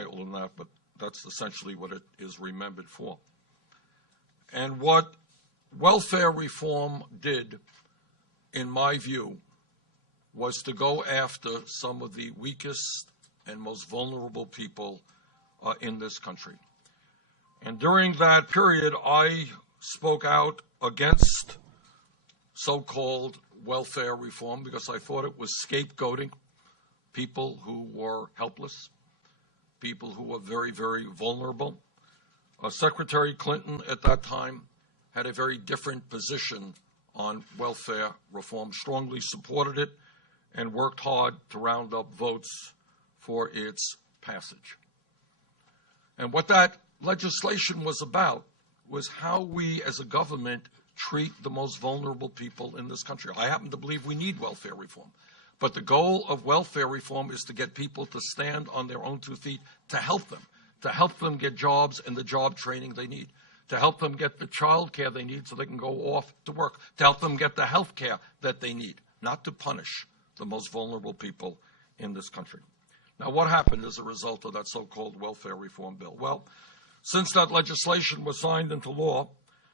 title than that, but that's essentially what it is remembered for. And what welfare reform did, in my view, was to go after some of the weakest and most vulnerable people in this country. And during that period, I spoke out against so-called welfare reform because I thought it was scapegoating people who were helpless, people who were very, very vulnerable. Secretary Clinton at that time had a very different position on welfare reform, strongly supported it, and worked hard to round up votes for its passage. And what that legislation was about was how we as a government treat the most vulnerable people in this country. I happen to believe we need welfare reform. But the goal of welfare reform is to get people to stand on their own 2 feet, to help them get jobs and the job training they need, to help them get the child care they need so they can go off to work, to help them get the health care that they need, not to punish the most vulnerable people in this country. Now, what happened as a result of that so-called welfare reform bill? Well, since that legislation was signed into law,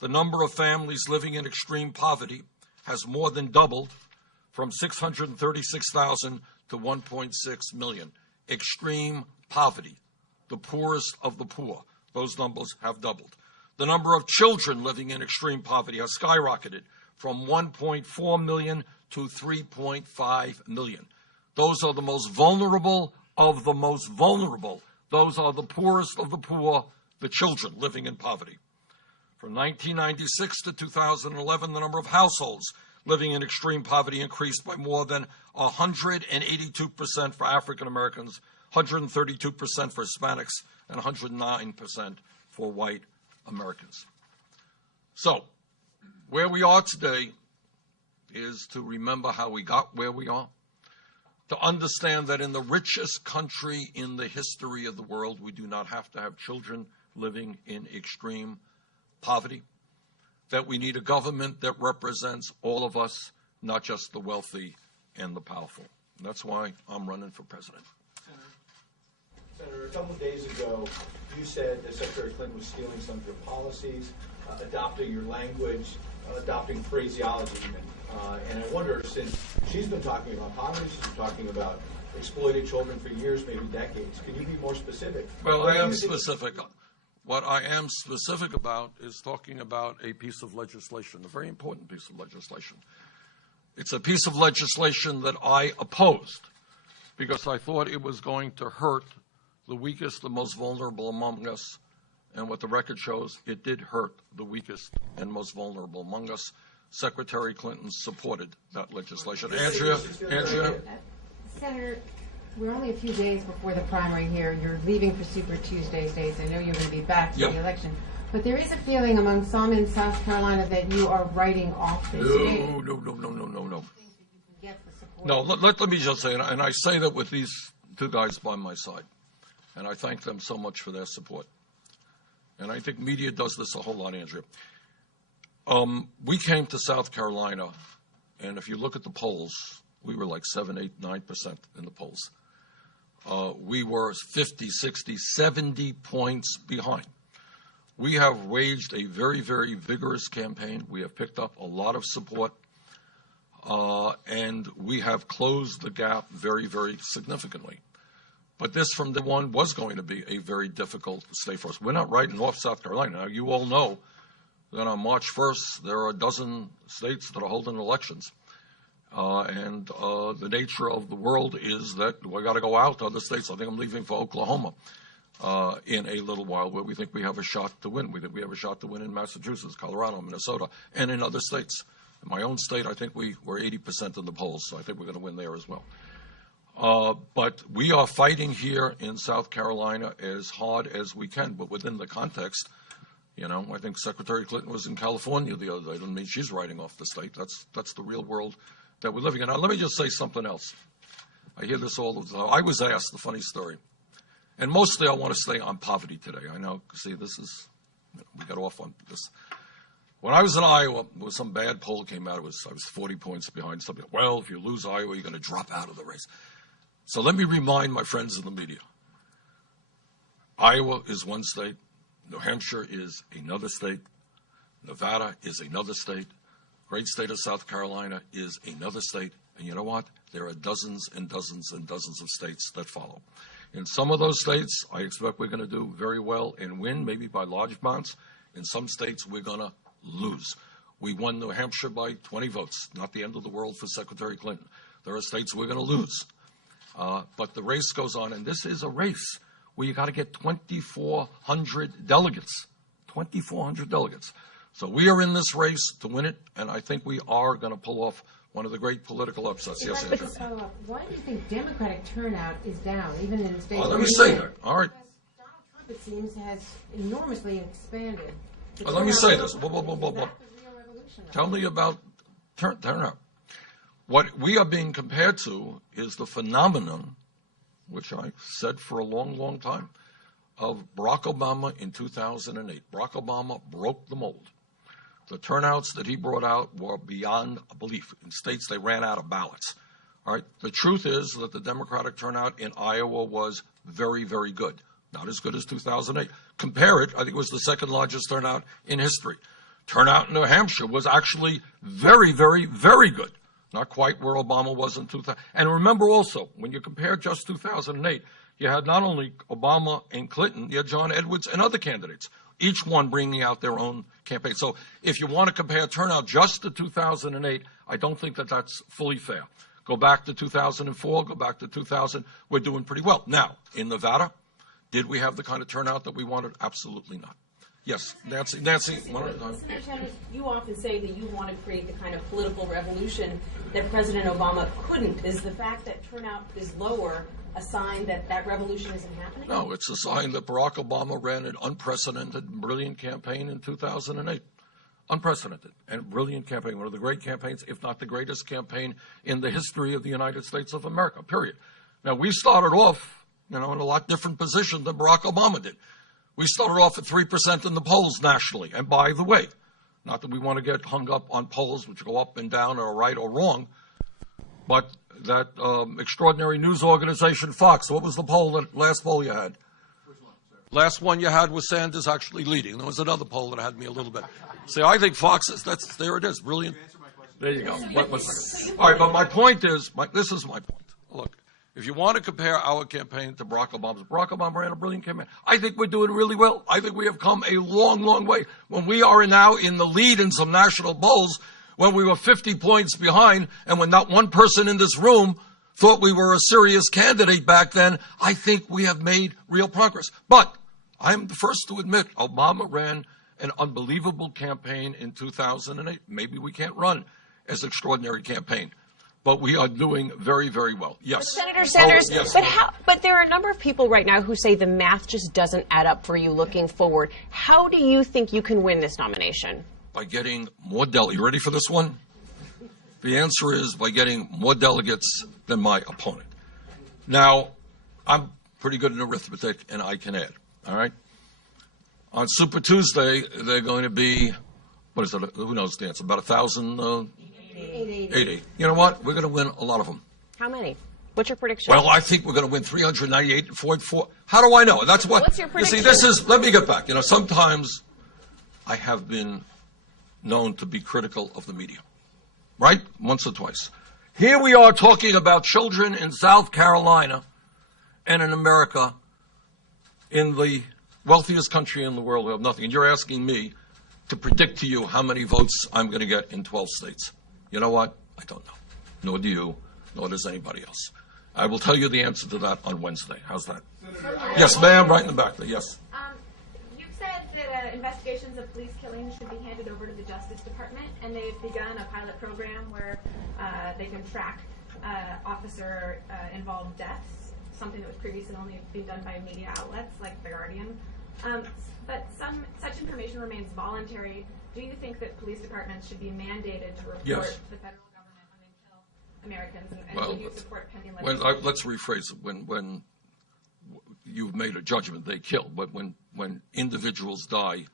the number of families living in extreme poverty has more than doubled from 636,000 to 1.6 million. Extreme poverty, the poorest of the poor. Those numbers have doubled. The number of children living in extreme poverty has skyrocketed from 1.4 million to 3.5 million. Those are the most vulnerable of the most vulnerable. Those are the poorest of the poor, the children living in poverty. From 1996 to 2011, the number of households living in extreme poverty increased by more than 182% for African Americans, 132% for Hispanics, and 109% for white Americans. So, where we are today is to remember how we got where we are, to understand that in the richest country in the history of the world, we do not have to have children living in extreme poverty, that we need a government that represents all of us, not just the wealthy and the powerful. And that's why I'm running for president. Senator, a couple of days ago, you said that Secretary Clinton was stealing some of your policies, adopting your language, adopting phraseology even. And I wonder, since she's been talking about poverty, she's been talking about exploited children for years, maybe decades. Can you be more specific? Well, I am specific. What I am specific about is talking about a piece of legislation, a very important piece of legislation. It's a piece of legislation that I opposed because I thought it was going to hurt the weakest, the most vulnerable among us. And what the record shows, it did hurt the weakest and most vulnerable among us. Secretary Clinton supported that legislation. Andrea? Senator, we're only a few days before the primary here. You're leaving for Super Tuesday days. I know you're going to be back for the election. But there is a feeling among some in South Carolina that you are writing off this state. No, let me just say, and I say that with these two guys by my side, and I thank them so much for their support. And I think media does this a whole lot, Andrea. We came to South Carolina, and if you look at the polls, we were like 7, 8, 9% in the polls. We were 50, 60, 70 points behind. We have waged a very, very vigorous campaign. We have picked up a lot of support, and we have closed the gap very, very significantly. But this, from day one, was going to be a very difficult state for us. We're not writing off South Carolina. Now, you all know that on March 1st, there are a dozen states that are holding elections. And the nature of the world is that we got to go out to other states. I think I'm leaving for Oklahoma in a little while, where we think we have a shot to win. We think we have a shot to win in Massachusetts, Colorado, Minnesota, and in other states. In my own state, I think we're 80% in the polls, so I think we're going to win there as well. But we are fighting here in South Carolina as hard as we can, but within the context. You know, I think Secretary Clinton was in California the other day. Doesn't mean she's writing off the state. That's the real world that we're living in. Now, let me just say something else. I hear this all the time. I was asked a funny story. And mostly I want to stay on poverty today. I know, see, this is, we got off on this. When I was in Iowa, there was some bad poll came out. I was 40 points behind something. Well, if you lose Iowa, you're going to drop out of the race. So let me remind my friends in the media. Iowa is one state. New Hampshire is another state. Nevada is another state. Great state of South Carolina is another state. And you know what? There are dozens and dozens and dozens of states that follow. In some of those states, I expect we're going to do very well and win, maybe by large amounts. In some states, we're going to lose. We won New Hampshire by 20 votes. Not the end of the world for Secretary Clinton. There are states we're going to lose. But the race goes on, and this is a race where you got to get 2,400 delegates. 2,400 delegates. So we are in this race to win it, and I think we are going to pull off one of the great political upsets. Yes, Andrew. Why do you think Democratic turnout is down, even in states? Let me say that. All right. Because Donald Trump, it seems, has enormously expanded. Let me say this. Tell me me about turnout. What we are being compared to is the phenomenon, which I said for a long, long time, of Barack Obama in 2008. Barack Obama broke the mold. The turnouts that he brought out were beyond belief. In states, they ran out of ballots. All right. The truth is that the Democratic turnout in Iowa was very, very good. Not as good as 2008. Compare it, I think it was the second largest turnout in history. Turnout in New Hampshire was actually very, very, very good. Not quite where Obama was in 2000. And remember also, when you compare just 2008, you had not only Obama and Clinton, you had John Edwards and other candidates, each one bringing out their own campaign. So if you want to compare turnout just to 2008, I don't think that that's fully fair. Go back to 2004, go back to 2000, we're doing pretty well. Now, in Nevada, did we have the kind of turnout that we wanted? Absolutely not. Yes, Nancy, one at a time. Senator Sanders, you often say that you want to create the kind of political revolution that President Obama couldn't. Is the fact that turnout is lower a sign that that revolution isn't happening? No, it's a sign that Barack Obama ran an unprecedented, brilliant campaign in 2008. Unprecedented and brilliant campaign, one of the great campaigns, if not the greatest campaign in the history of the United States of America, period. Now, we started off, in a lot different position than Barack Obama did. We started off at 3% in the polls nationally. And by the way, not that we want to get hung up on polls which go up and down or right or wrong, but that extraordinary news organization, Fox, what was the last poll you had? Which one, sir? Last one you had was Sanders actually leading. There was another poll that had me a little bit. See, I think Fox is, there it is, brilliant. You answered my question. There you go. One second. All right, but my point is, this is my point. Look, if you want to compare our campaign to Barack Obama ran a brilliant campaign. I think we're doing really well. I think we have come a long, long way. When we are now in the lead in some national polls, when we were 50 points behind, and when not one person in this room thought we were a serious candidate back then, I think we have made real progress. But I'm the first to admit Obama ran an unbelievable campaign in 2008. Maybe we can't run as extraordinary campaign, but we are doing very, very well. Yes. Senator Sanders, yes. But there are a number of people right now who say the math just doesn't add up for you looking forward. How do you think you can win this nomination? By getting more delegates. You ready for this one? The answer is by getting more delegates than my opponent. Now, I'm pretty good at arithmetic, and I can add, all right? On Super Tuesday, they're going to be, what is it, who knows the answer, about 1,000? 880. You know what? We're going to win a lot of them. How many? What's your prediction? Well, I think we're going to win 398 and 44. How do I know? That's what. What's your prediction? prediction? You see, this is, let me get back. Sometimes I have been known to be critical of the media, right? Once or twice. Here we are talking about children in South Carolina and in America, in the wealthiest country in the world who have nothing. And you're asking me to predict to you how many votes I'm going to get in 12 states. You know what? I don't know. Nor do you, nor does anybody else. I will tell you the answer to that on Wednesday. How's that? Yes, ma'am, right in the back there. Yes. You've said that investigations of police killings should be handed over to the Justice Department, and they've begun a pilot program where they can track officer-involved deaths, something that was previously only being done by media outlets like The Guardian. But such information remains voluntary. Do you think that police departments should be mandated to report Yes. to the federal government when they kill Americans? And Well, do you support pending legislation? let's rephrase it. When you've made a judgment, they kill. But when individuals die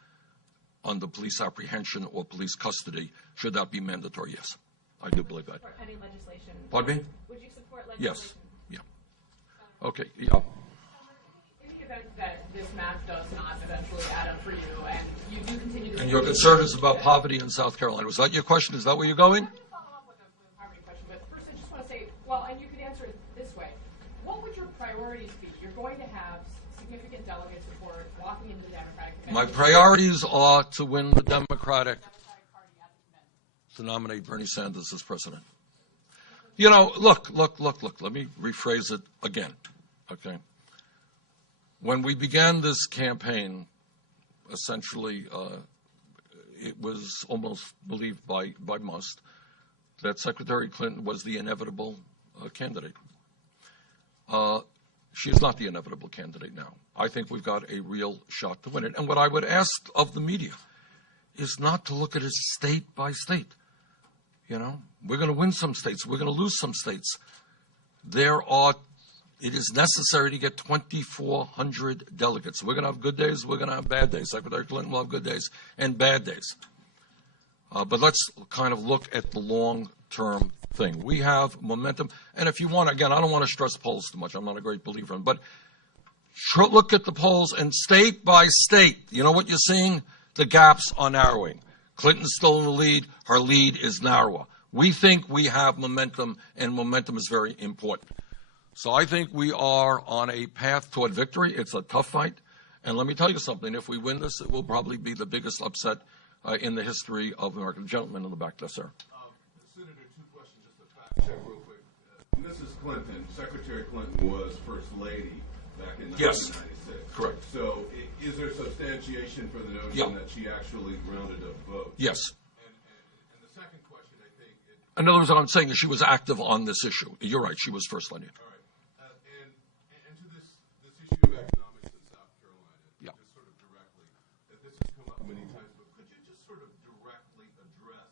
under police apprehension or police custody, should that be mandatory? Yes. I do believe that. Support pending legislation? Pardon me? Would you support legislation? Yes. Yeah. Okay. Yeah. In the that this math does not eventually add up for you, and you do continue to... And your concern is about poverty in South Carolina. Was that your question? Is that where you're going? I'm going to follow up with a poverty question, but first I just want to say, well, and you could answer it this way. What would your priorities be? You're going to have significant delegate support walking into the Democratic convention. My priorities are to win the Democratic to nominate Bernie Sanders as president. You know, look. Let me rephrase it again, okay? When we began this campaign, essentially, it was almost believed by most that Secretary Clinton was the inevitable candidate. She is not the inevitable candidate now. I think we've got a real shot to win it. And what I would ask of the media is not to look at it state by state. You know, we're going to win some states. We're going to lose some states. It is necessary to get 2,400 delegates. We're going to have good days. We're going to have bad days. Secretary Clinton will have good days and bad days. But let's kind of look at the long-term thing. We have momentum. And if you want, again, I don't want to stress polls too much. I'm not a great believer in them. But look at the polls and state by state. You know what you're seeing? The gaps are narrowing. Clinton's still in the lead. Her lead is narrower. We think we have momentum, and momentum is very important. So I think we are on a path toward victory. It's a tough fight. And let me tell you something. If we win this, it will probably be the biggest upset in the history of America. The gentleman in the back there, sir. Senator, two questions, just a fact check real quick. Mrs. Clinton, Secretary Clinton was First Lady back in 1996. Yes, correct. So is there substantiation for the notion that she actually rounded up votes? Yes. And the second question, I think... In other words, what I'm saying is she was active on this issue. You're right. She was First Lady. All right. And to this issue of economics in South Carolina, just sort of directly, that this has come up many times, but could you just sort of directly address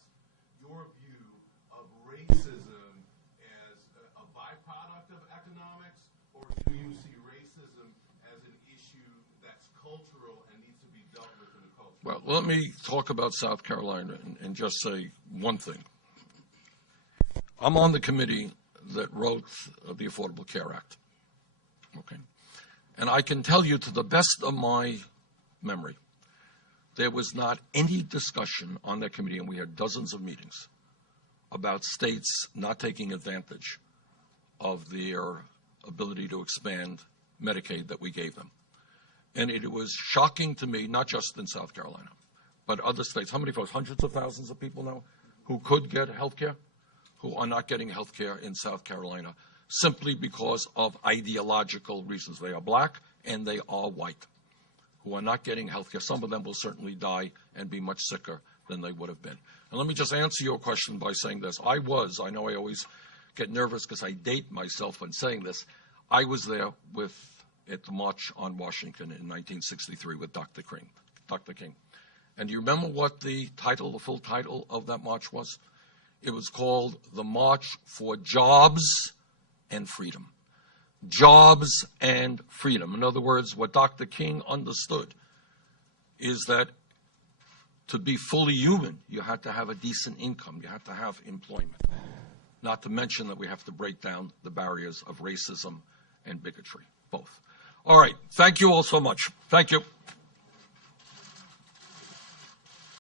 your view of racism as a byproduct of economics, or do you see racism as an issue that's cultural and needs to be dealt with in a culture? Well, let me talk about South Carolina and just say one thing. I'm on the committee that wrote the Affordable Care Act. Okay. And I can tell you, to the best of my memory, there was not any discussion on that committee, and we had dozens of meetings, about states not taking advantage of their ability to expand Medicaid that we gave them. And it was shocking to me, not just in South Carolina, but other states. How many folks, hundreds of thousands of people now, who could get health care, who are not getting health care in South Carolina simply because of ideological reasons. They are black and they are white, who are not getting health care. Some of them will certainly die and be much sicker than they would have been. And let me just answer your question by saying this. I know I always get nervous because I date myself when saying this. I was there at the March on Washington in 1963 with Dr. King. And do you remember what the full title of that march was? It was called the March for Jobs and Freedom. Jobs and freedom. In other words, what Dr. King understood is that to be fully human, you had to have a decent income. You had to have employment. Not to mention that we have to break down the barriers of racism and bigotry, both. All right. Thank you all so much. Thank you.